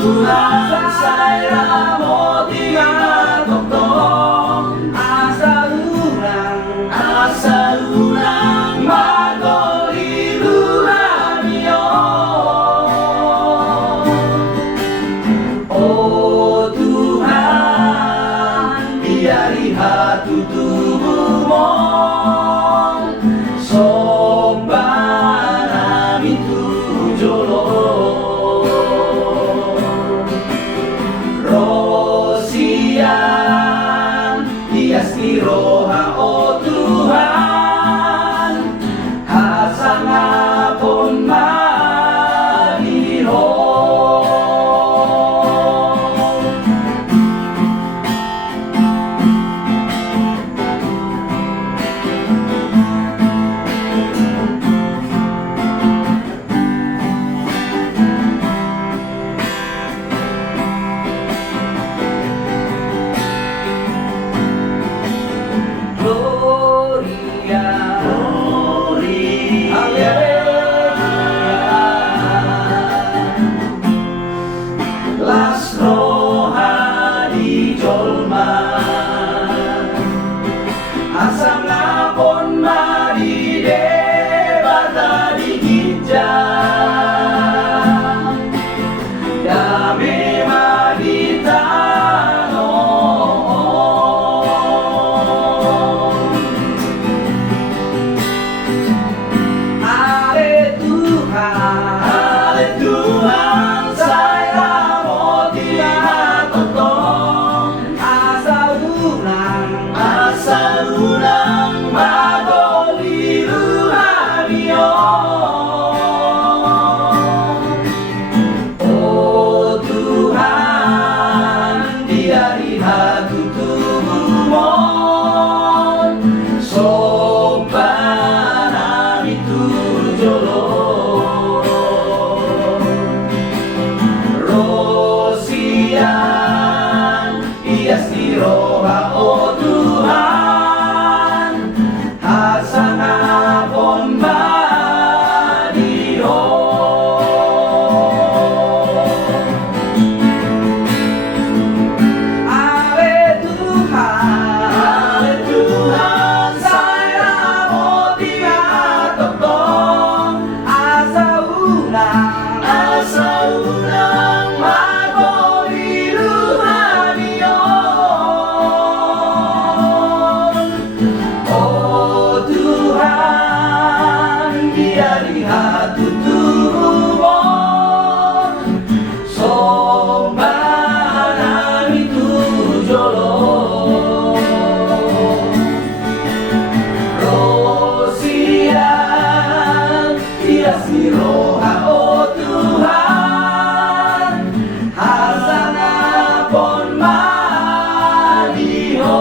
Tuhan saya mau tinggal asal ulang magolilu hamio. Oh Tuhan, biari hati tubuhmu sombana itu jolo. Rosian hias ni roha, oh Tuhan, hasangapon maliho. Gloria, las rohani jolma asam lapon mari debata di ginja dame maditano. Ale Tuhan saya mau tinggal asal ulang magolilu hamio. Oh Tuhan, biari hati tubuhmu sombana itu jolo. Rosian hias ni roha, oh Tuhan, hasangapon maliho. Ale Tuhan saya mau tinggal asal ulang magolilu hamio. Oh Tuhan, biari hati tubuhmu sombana itu jolo. Rosian hias ni roha, oh Tuhan, hasangapon maliho.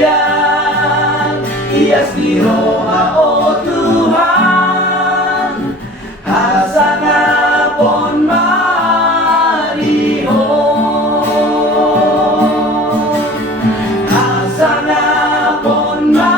Rosian hias ni roha, oh Tuhan, hasangapon maliho. Hasangapon maliho.